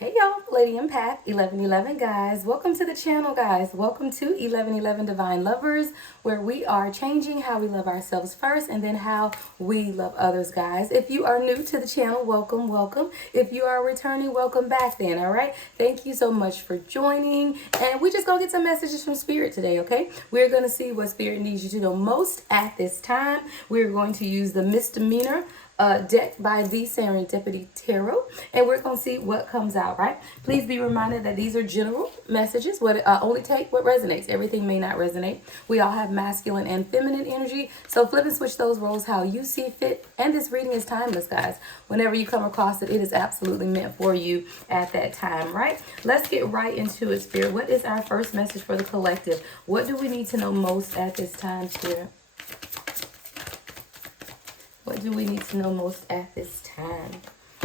Hey y'all, Lady Empath 1111 guys. Welcome to the channel, guys. Welcome to 1111 Divine Lovers, where we are changing how we love ourselves first and then how we love others, guys. If you are new to the channel, welcome, welcome. If you are returning, welcome back then, all right? Thank you so much for joining. And we just gonna get some messages from Spirit today, okay? We're gonna see what Spirit needs you to know most at this time. We're going to use the misdemeanor deck by the Serendipity Tarot, and we're going to see what comes out, right? Please be reminded that these are general messages. Only take what resonates. Everything may not resonate. We all have masculine and feminine energy, so flip and switch those roles how you see fit. And this reading is timeless, guys. Whenever you come across it, it is absolutely meant for you at that time, right? Let's get right into it, Spirit. What is our first message for the collective? What do we need to know most at this time, Spirit? What do we need to know most at this time?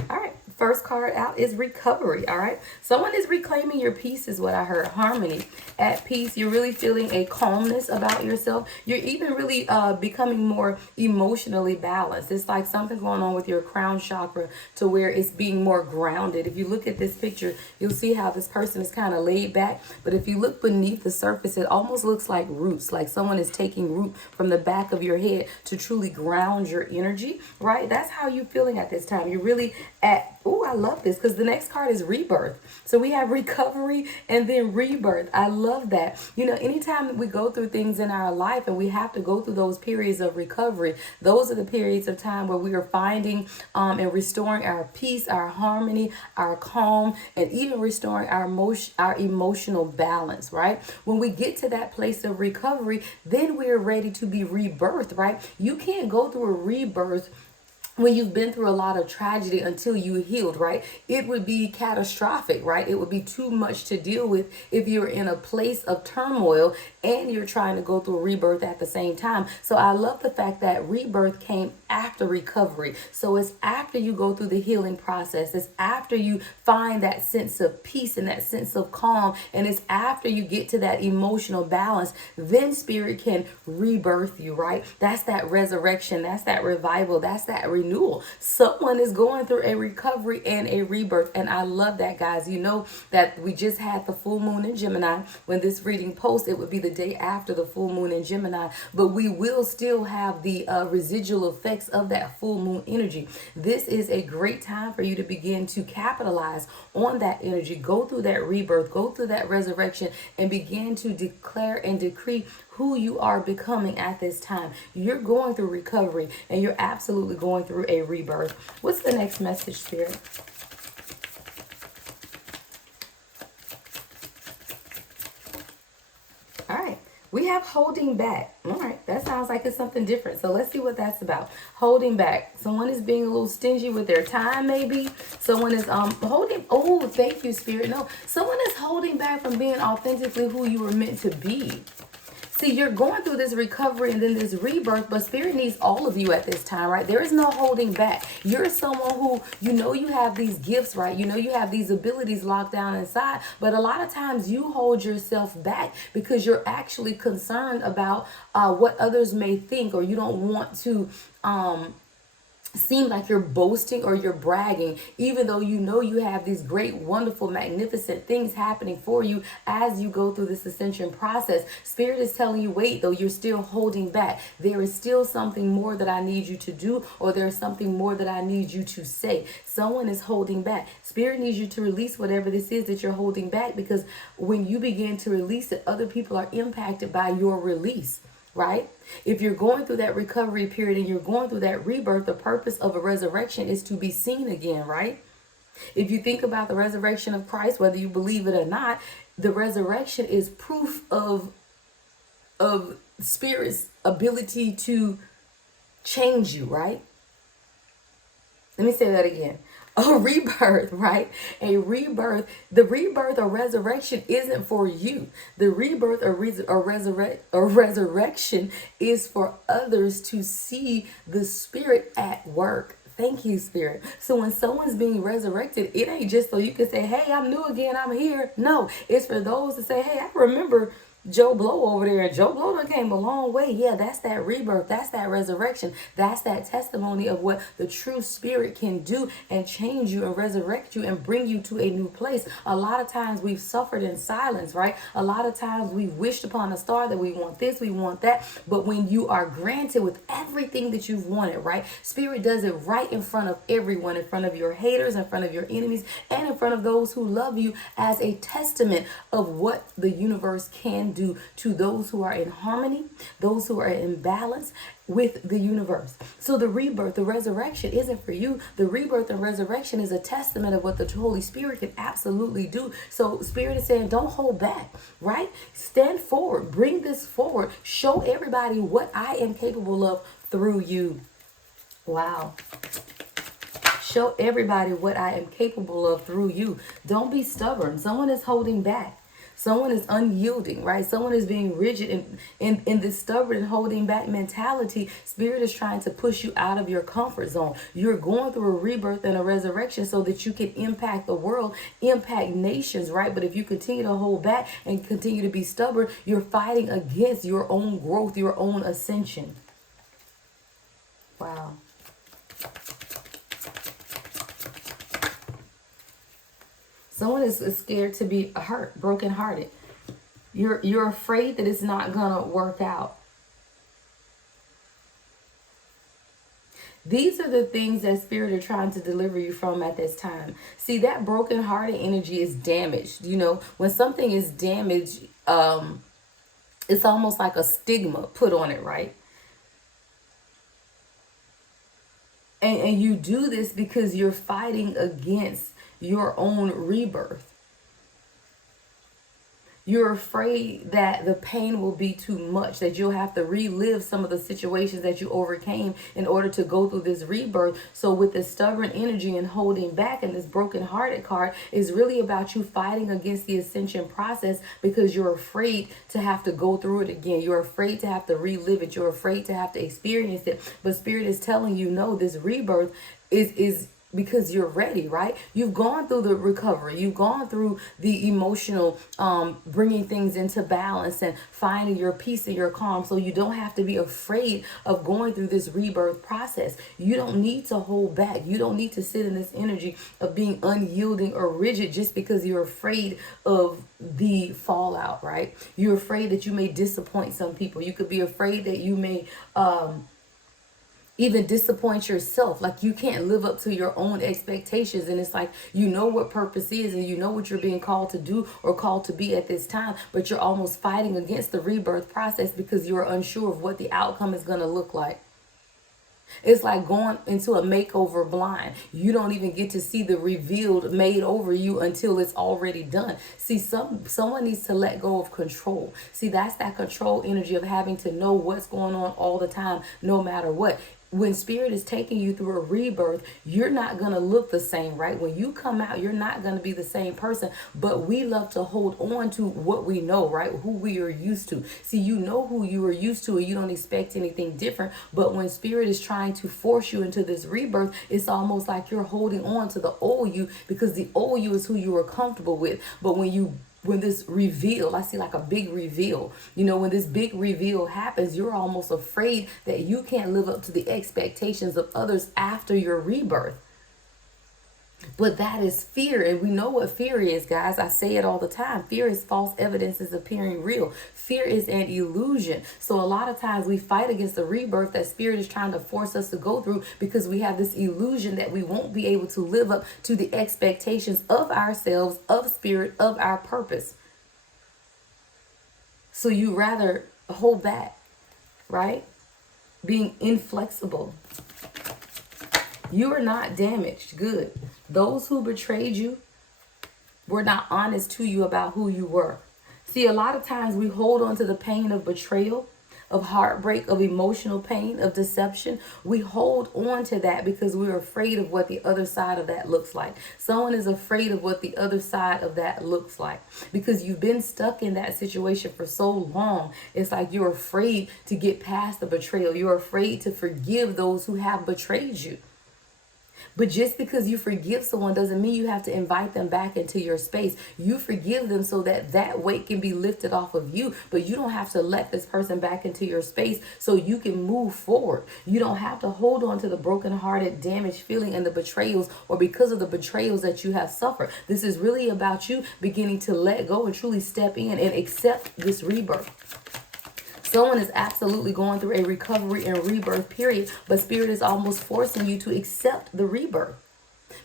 All right. First card out is recovery. All right. Someone is reclaiming your peace is what I heard. Harmony. At peace. You're really feeling a calmness about yourself. You're even really becoming more emotionally balanced. It's like something going on with your crown chakra to where it's being more grounded. If you look at this picture, you'll see how this person is kind of laid back. But if you look beneath the surface, it almost looks like roots, like someone is taking root from the back of your head to truly ground your energy, right? That's how you're feeling at this time. You're really at, oh, I love this because the next card is rebirth. So we have recovery and then rebirth. I love that. You know, anytime that we go through things in our life and we have to go through those periods of recovery, those are the periods of time where we are finding and restoring our peace, our harmony, our calm, and even restoring our emotional balance, right? When we get to that place of recovery, then we're ready to be rebirthed, right? You can't go through a rebirth when you've been through a lot of tragedy until you healed, right? It would be catastrophic, right? It would be too much to deal with if you're in a place of turmoil and you're trying to go through a rebirth at the same time. So I love the fact that rebirth came after recovery. So it's after you go through the healing process. It's after you find that sense of peace and that sense of calm. And it's after you get to that emotional balance, then Spirit can rebirth you, right? That's that resurrection. That's that revival. That's that renewal. Someone is going through a recovery and a rebirth, and I love that, guys. You know that we just had the full moon in Gemini. When this reading posts, it would be the day after the full moon in Gemini, but we will still have the residual effects of that full moon energy. This is a great time for you to begin to capitalize on that energy, go through that rebirth, go through that resurrection, and begin to declare and decree who you are becoming at this time. You're going through recovery and you're absolutely going through a rebirth. What's the next message, Spirit? All right. We have holding back. All right. That sounds like it's something different. So let's see what that's about. Holding back. Someone is being a little stingy with their time, maybe. Someone is holding. Oh, thank you, Spirit. No, someone is holding back from being authentically who you were meant to be. See, you're going through this recovery and then this rebirth, but Spirit needs all of you at this time, right? There is no holding back. You're someone who, you know, you have these gifts, right? You know, you have these abilities locked down inside, but a lot of times you hold yourself back because you're actually concerned about what others may think, or you don't want to seem like you're boasting or you're bragging, even though you know you have these great, wonderful, magnificent things happening for you as you go through this ascension process. Spirit is telling you, wait, though, you're still holding back. There is still something more that I need you to do, or there's something more that I need you to say. Someone is holding back. Spirit needs you to release whatever this is that you're holding back, because when you begin to release it, other people are impacted by your release. Right? If you're going through that recovery period and you're going through that rebirth, the purpose of a resurrection is to be seen again, right? If you think about the resurrection of Christ, whether you believe it or not, the resurrection is proof of Spirit's ability to change you, right? Let me say that again. A rebirth, right? A rebirth. The rebirth or resurrection isn't for you. The rebirth or resurrection is for others to see the Spirit at work. Thank you, Spirit. So when someone's being resurrected, it ain't just so you can say, hey, I'm new again, I'm here. No, it's for those to say, hey, I remember Joe Blow over there, and Joe Blow done came a long way. Yeah, that's that rebirth. That's that resurrection. That's that testimony of what the true spirit can do and change you and resurrect you and bring you to a new place. A lot of times we've suffered in silence, right? A lot of times we've wished upon a star that we want this, we want that. But when you are granted with everything that you've wanted, right? Spirit does it right in front of everyone, in front of your haters, in front of your enemies, and in front of those who love you, as a testament of what the universe can do to those who are in harmony, those who are in balance with the universe. So the rebirth, the resurrection isn't for you. The rebirth and resurrection is a testament of what the Holy Spirit can absolutely do. So Spirit is saying, don't hold back, right? Stand forward, bring this forward, show everybody what I am capable of through you. Wow. Show everybody what I am capable of through you. Don't be stubborn. Someone is holding back. Someone is unyielding, right? Someone is being rigid in this stubborn and holding back mentality. Spirit is trying to push you out of your comfort zone. You're going through a rebirth and a resurrection so that you can impact the world, impact nations, right? But if you continue to hold back and continue to be stubborn, you're fighting against your own growth, your own ascension. Wow. Someone is scared to be hurt, brokenhearted. You're afraid that it's not gonna work out. These are the things that Spirit are trying to deliver you from at this time. See, that brokenhearted energy is damaged. You know, when something is damaged, it's almost like a stigma put on it, right? And you do this because you're fighting against your own rebirth. You're afraid that the pain will be too much, that you'll have to relive some of the situations that you overcame in order to go through this rebirth. So with this stubborn energy and holding back, and this broken hearted card is really about you fighting against the ascension process because you're afraid to have to go through it again. You're afraid to have to relive it. You're afraid to have to experience it. But Spirit is telling you, no, this rebirth is because you're ready, right? You've gone through the recovery. You've gone through the emotional, bringing things into balance and finding your peace and your calm. So you don't have to be afraid of going through this rebirth process. You don't need to hold back. You don't need to sit in this energy of being unyielding or rigid just because you're afraid of the fallout, right? You're afraid that you may disappoint some people. You could be afraid that you may, even disappoint yourself. Like you can't live up to your own expectations. And it's like, you know what purpose is and you know what you're being called to do or called to be at this time, but you're almost fighting against the rebirth process because you're unsure of what the outcome is going to look like. It's like going into a makeover blind. You don't even get to see the revealed made over you until it's already done. See, someone needs to let go of control. See, that's that control energy of having to know what's going on all the time, no matter what. When Spirit is taking you through a rebirth, you're not going to look the same, right? When you come out, you're not going to be the same person, but we love to hold on to what we know, right? Who we are used to. See, you know who you are used to and you don't expect anything different, but when Spirit is trying to force you into this rebirth, it's almost like you're holding on to the old you because the old you is who you were comfortable with. But when this reveal, I see like a big reveal, you know, when this big reveal happens, you're almost afraid that you can't live up to the expectations of others after your rebirth. But that is fear. And we know what fear is, guys. I say it all the time. Fear is false evidence is appearing real. Fear is an illusion. So a lot of times we fight against the rebirth that Spirit is trying to force us to go through because we have this illusion that we won't be able to live up to the expectations of ourselves, of Spirit, of our purpose. So you rather hold back, right? Being inflexible. You are not damaged. Good. Those who betrayed you were not honest to you about who you were. See, a lot of times we hold on to the pain of betrayal, of heartbreak, of emotional pain, of deception. We hold on to that because we're afraid of what the other side of that looks like. Someone is afraid of what the other side of that looks like because you've been stuck in that situation for so long. It's like you're afraid to get past the betrayal. You're afraid to forgive those who have betrayed you. But just because you forgive someone doesn't mean you have to invite them back into your space. You forgive them so that that weight can be lifted off of you, but you don't have to let this person back into your space so you can move forward. You don't have to hold on to the brokenhearted, damaged feeling and the betrayals, or because of the betrayals that you have suffered. This is really about you beginning to let go and truly step in and accept this rebirth. Someone is absolutely going through a recovery and rebirth period, but Spirit is almost forcing you to accept the rebirth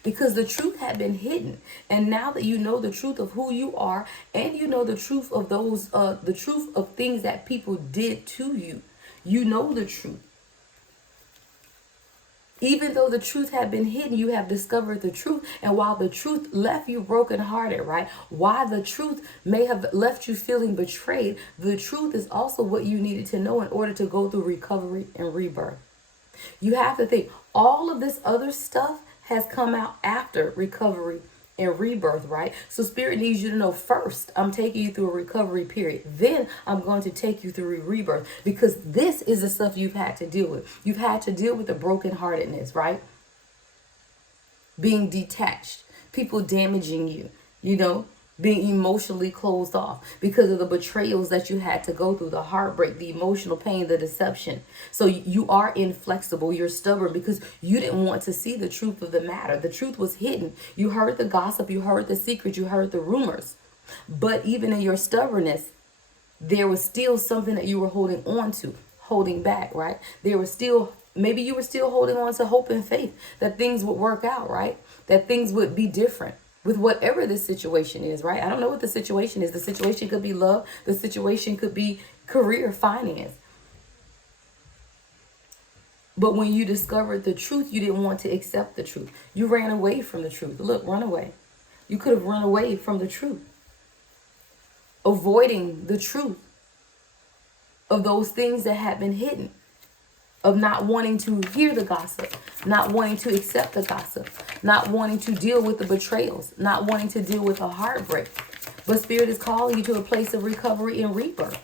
because the truth had been hidden. And now that you know the truth of who you are, and you know the truth of the truth of things that people did to you, you know the truth. Even though the truth had been hidden, you have discovered the truth. And while the truth left you brokenhearted, right? Why the truth may have left you feeling betrayed, the truth is also what you needed to know in order to go through recovery and rebirth. You have to think all of this other stuff has come out after recovery and rebirth, right? So Spirit needs you to know first, I'm taking you through a recovery period. Then I'm going to take you through a rebirth, because this is the stuff you've had to deal with. You've had to deal with the brokenheartedness, right? Being detached, people damaging you, being emotionally closed off because of the betrayals that you had to go through, the heartbreak, the emotional pain, the deception. So you are inflexible, you're stubborn because you didn't want to see the truth of the matter. The truth was hidden. You heard the gossip, you heard the secret, you heard the rumors. But even in your stubbornness, there was still something that you were holding on to, holding back, right? Maybe you were still holding on to hope and faith that things would work out, right? That things would be different with whatever this situation is, right? I don't know what the situation is. The situation could be love. The situation could be career, finance. But when you discovered the truth, you didn't want to accept the truth. You ran away from the truth. Look, run away. You could have run away from the truth, avoiding the truth of those things that had been hidden, of not wanting to hear the gossip, not wanting to accept the gossip, not wanting to deal with the betrayals, not wanting to deal with the heartbreak. But Spirit is calling you to a place of recovery and rebirth,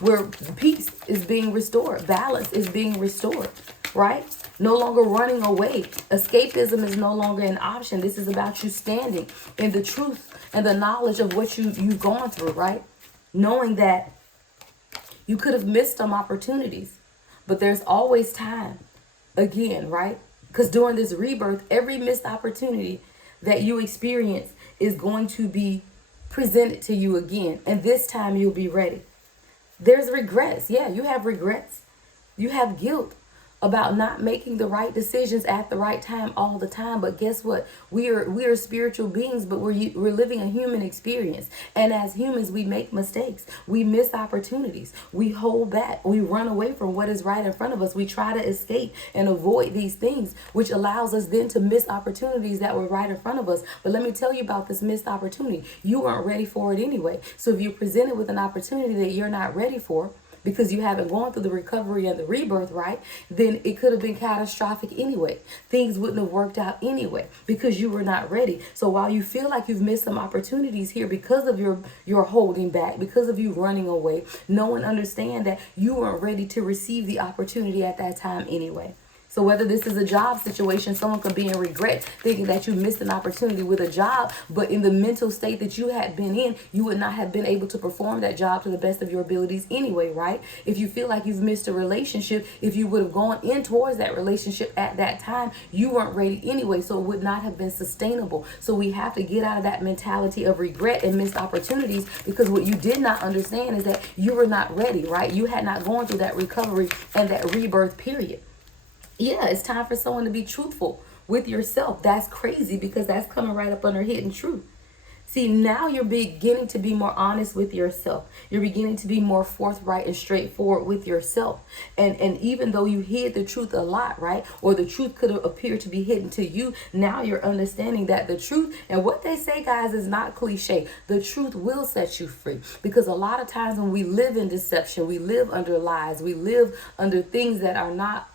where peace is being restored, balance is being restored, right? No longer running away. Escapism is no longer an option. This is about you standing in the truth and the knowledge of what you've gone through, right? Knowing that you could have missed some opportunities, but there's always time again, right? Because during this rebirth, every missed opportunity that you experience is going to be presented to you again. And this time you'll be ready. There's regrets. Yeah, you have regrets. You have guilt about not making the right decisions at the right time all the time. But guess what? We are spiritual beings, but we're living a human experience. And as humans, we make mistakes. We miss opportunities. We hold back. We run away from what is right in front of us. We try to escape and avoid these things, which allows us then to miss opportunities that were right in front of us. But let me tell you about this missed opportunity. You weren't ready for it anyway. So if you're presented with an opportunity that you're not ready for, because you haven't gone through the recovery and the rebirth, right? Then it could have been catastrophic anyway. Things wouldn't have worked out anyway because you were not ready. So while you feel like you've missed some opportunities here because of your holding back, because of you running away, know and understand that you weren't ready to receive the opportunity at that time anyway. So whether this is a job situation, someone could be in regret thinking that you missed an opportunity with a job, but in the mental state that you had been in, you would not have been able to perform that job to the best of your abilities anyway, right? If you feel like you've missed a relationship, if you would have gone in towards that relationship at that time, you weren't ready anyway, so it would not have been sustainable. So we have to get out of that mentality of regret and missed opportunities, because what you did not understand is that you were not ready, right? You had not gone through that recovery and that rebirth period. Yeah, it's time for someone to be truthful with yourself. That's crazy because that's coming right up under hidden truth. See, now you're beginning to be more honest with yourself. You're beginning to be more forthright and straightforward with yourself. And even though you hid the truth a lot, right? Or the truth could have appeared to be hidden to you, now you're understanding that the truth, and what they say, guys, is not cliche. The truth will set you free. Because a lot of times when we live in deception, we live under lies, we live under things that are not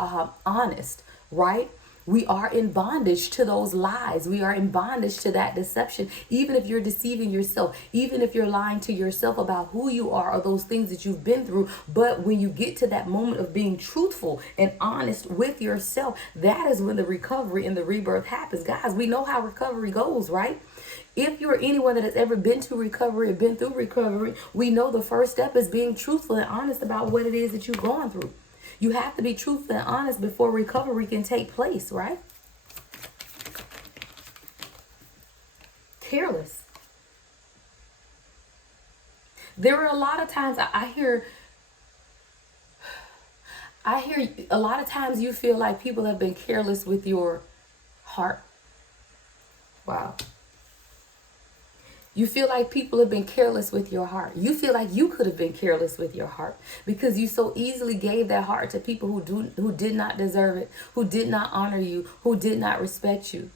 honest, right? We are in bondage to those lies. We are in bondage to that deception. Even if you're deceiving yourself, even if you're lying to yourself about who you are or those things that you've been through. But when you get to that moment of being truthful and honest with yourself, that is when the recovery and the rebirth happens. Guys, we know how recovery goes, right? If you're anyone that has ever been to recovery or been through recovery, we know the first step is being truthful and honest about what it is that you've gone through. You have to be truthful and honest before recovery can take place, right? Careless. There are a lot of times I hear a lot of times you feel like people have been careless with your heart. Wow. You feel like people have been careless with your heart. You feel like you could have been careless with your heart because you so easily gave that heart to people who did not deserve it, who did not honor you, who did not respect you.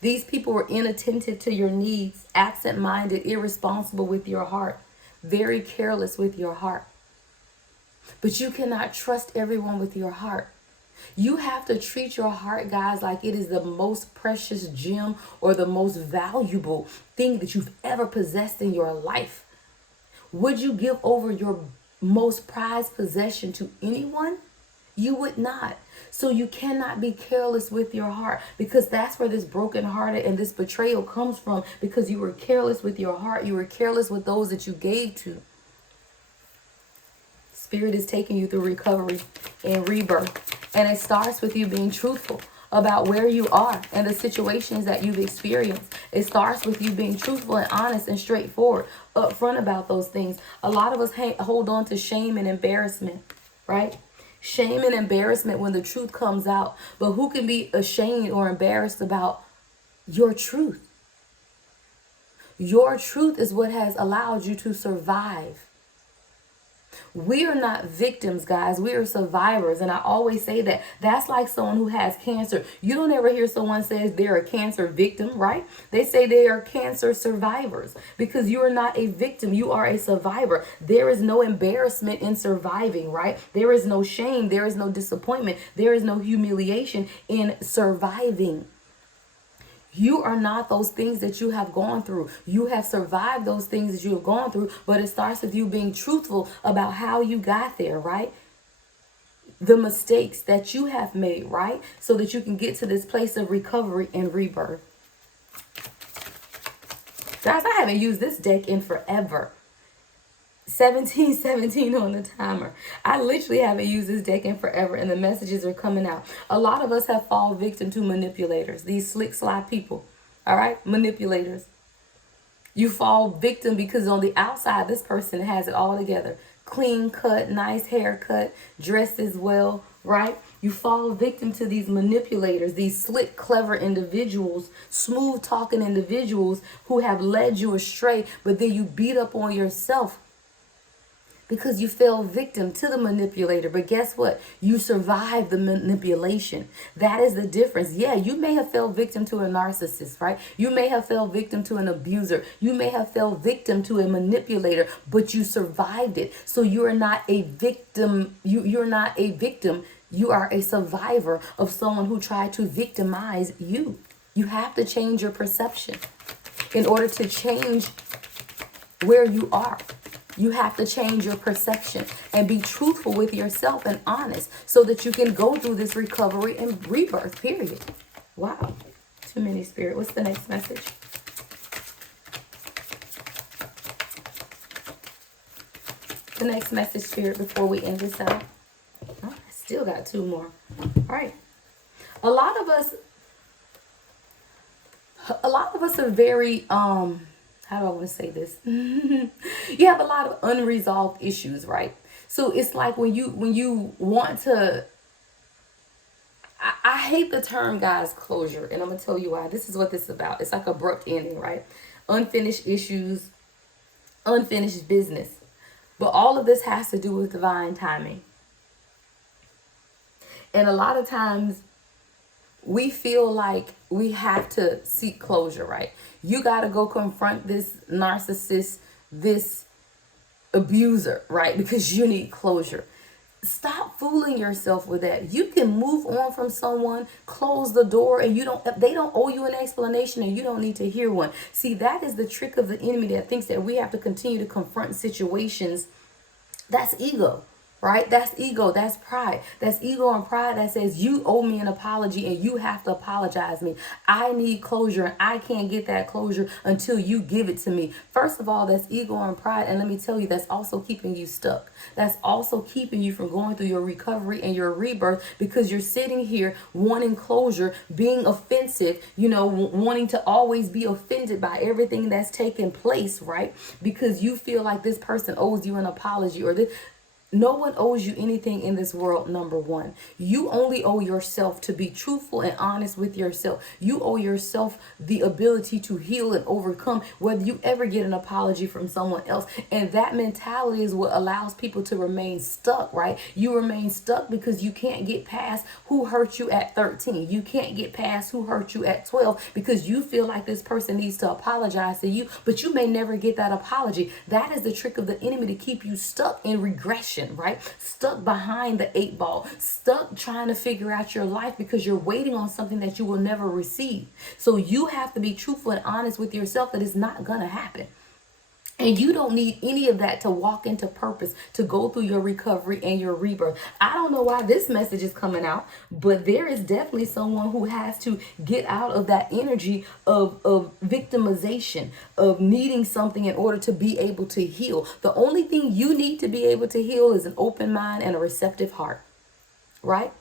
These people were inattentive to your needs, absent-minded, irresponsible with your heart, very careless with your heart. But you cannot trust everyone with your heart. You have to treat your heart, guys, like it is the most precious gem or the most valuable thing that you've ever possessed in your life. Would you give over your most prized possession to anyone? You would not. So you cannot be careless with your heart, because that's where this brokenhearted and this betrayal comes from, because you were careless with your heart. You were careless with those that you gave to. Spirit is taking you through recovery and rebirth. And it starts with you being truthful about where you are and the situations that you've experienced. It starts with you being truthful and honest and straightforward, upfront about those things. A lot of us hold on to shame and embarrassment, right? Shame and embarrassment when the truth comes out. But who can be ashamed or embarrassed about your truth? Your truth is what has allowed you to survive. We are not victims, guys. We are survivors. And I always say that. That's like someone who has cancer. You don't ever hear someone say they're a cancer victim, right? They say they are cancer survivors, because you are not a victim. You are a survivor. There is no embarrassment in surviving, right? There is no shame. There is no disappointment. There is no humiliation in surviving. You are not those things that you have gone through. You have survived those things that you have gone through, but it starts with you being truthful about how you got there, right? The mistakes that you have made, right? So that you can get to this place of recovery and rebirth. Guys, I haven't used this deck in forever. 1717 on the timer. I literally haven't used this deck in forever, and the messages are coming out. A lot of us have fallen victim to manipulators, these slick, sly people. All right, manipulators. You fall victim because on the outside, this person has it all together. Clean cut, nice haircut, dresses well, right? You fall victim to these manipulators, these slick, clever individuals, smooth talking individuals who have led you astray, but then you beat up on yourself because you fell victim to the manipulator. But guess what? You survived the manipulation. That is the difference. Yeah, you may have fell victim to a narcissist, right? You may have fell victim to an abuser. You may have fell victim to a manipulator, but you survived it. So you're not a victim. You're not a victim. You are a survivor of someone who tried to victimize you. You have to change your perception in order to change where you are. You have to change your perception and be truthful with yourself and honest so that you can go through this recovery and rebirth, period. Wow. Too many, Spirit. What's the next message? The next message, Spirit, before we end this out. Oh, I still got two more. All right. A lot of us are very, how do I want to say this? You have a lot of unresolved issues, right? So it's like when you want to, I hate the term, guys, closure. And I'm going to tell you why. This is what this is about. It's like abrupt ending, right? Unfinished issues, unfinished business. But all of this has to do with divine timing. And a lot of times we feel like we have to seek closure, right? You got to go confront this narcissist, this abuser, right? Because you need closure. Stop fooling yourself with that. You can move on from someone, close the door, and they don't owe you an explanation, and you don't need to hear one. See, that is the trick of the enemy that thinks that we have to continue to confront situations. That's ego, right? That's ego. That's pride. That's ego and pride that says you owe me an apology and you have to apologize me. I need closure and I can't get that closure until you give it to me. First of all, that's ego and pride. And let me tell you, that's also keeping you stuck. That's also keeping you from going through your recovery and your rebirth, because you're sitting here wanting closure, being offensive, wanting to always be offended by everything that's taken place, right? Because you feel like this person owes you an apology, or this. No one owes you anything in this world, number one. You only owe yourself to be truthful and honest with yourself. You owe yourself the ability to heal and overcome, whether you ever get an apology from someone else. And that mentality is what allows people to remain stuck, right? You remain stuck because you can't get past who hurt you at 13. You can't get past who hurt you at 12 because you feel like this person needs to apologize to you, but you may never get that apology. That is the trick of the enemy, to keep you stuck in regression. Right? Stuck behind the 8 ball, stuck trying to figure out your life because you're waiting on something that you will never receive. So you have to be truthful and honest with yourself that it's not going to happen. And you don't need any of that to walk into purpose, to go through your recovery and your rebirth. I don't know why this message is coming out, but there is definitely someone who has to get out of that energy of victimization, of needing something in order to be able to heal. The only thing you need to be able to heal is an open mind and a receptive heart, right?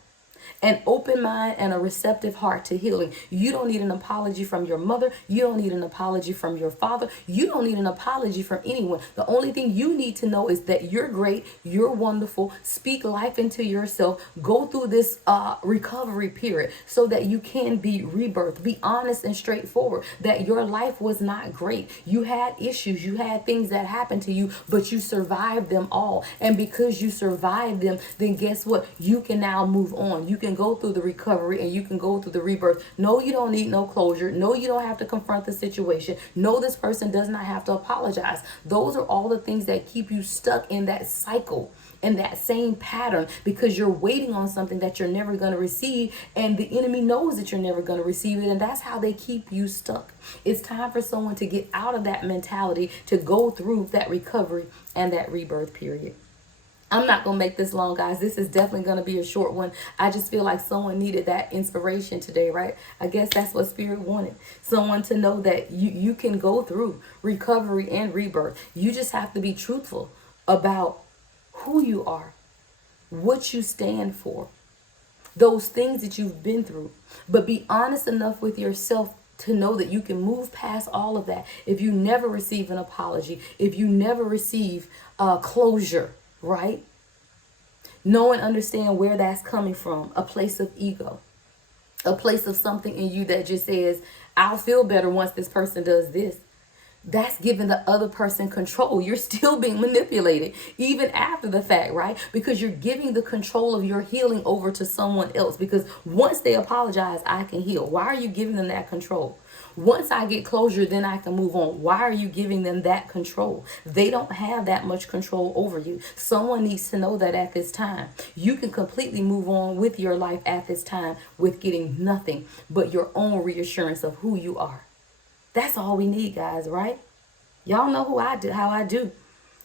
An open mind and a receptive heart to healing. You don't need an apology from your mother. You don't need an apology from your father. You don't need an apology from anyone. The only thing you need to know is that you're great. You're wonderful. Speak life into yourself. Go through this recovery period so that you can be rebirthed. Be honest and straightforward that your life was not great. You had issues. You had things that happened to you, but you survived them all. And because you survived them, then guess what? You can now move on. You can go through the recovery and you can go through the rebirth. No, you don't need no closure. No, you don't have to confront the situation. No, this person does not have to apologize. Those are all the things that keep you stuck in that cycle, in that same pattern, because you're waiting on something that you're never going to receive, and the enemy knows that you're never going to receive it, and that's how they keep you stuck. It's time for someone to get out of that mentality, to go through that recovery and that rebirth period. I'm not going to make this long, guys. This is definitely going to be a short one. I just feel like someone needed that inspiration today, right? I guess that's what Spirit wanted. Someone to know that you can go through recovery and rebirth. You just have to be truthful about who you are, what you stand for, those things that you've been through. But be honest enough with yourself to know that you can move past all of that. If you never receive an apology, if you never receive closure, right? Know and understand where that's coming from. A place of ego, a place of something in you that just says, I'll feel better once this person does this. That's giving the other person control. You're still being manipulated even after the fact, right? Because you're giving the control of your healing over to someone else. Because once they apologize, I can heal. Why are you giving them that control? Once I get closure, then I can move on. Why are you giving them that control? They don't have that much control over you. Someone needs to know that at this time. You can completely move on with your life at this time with getting nothing but your own reassurance of who you are. That's all we need, guys, right? Y'all know how I do.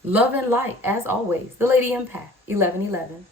Love and light, as always. The Lady Empath, 1111.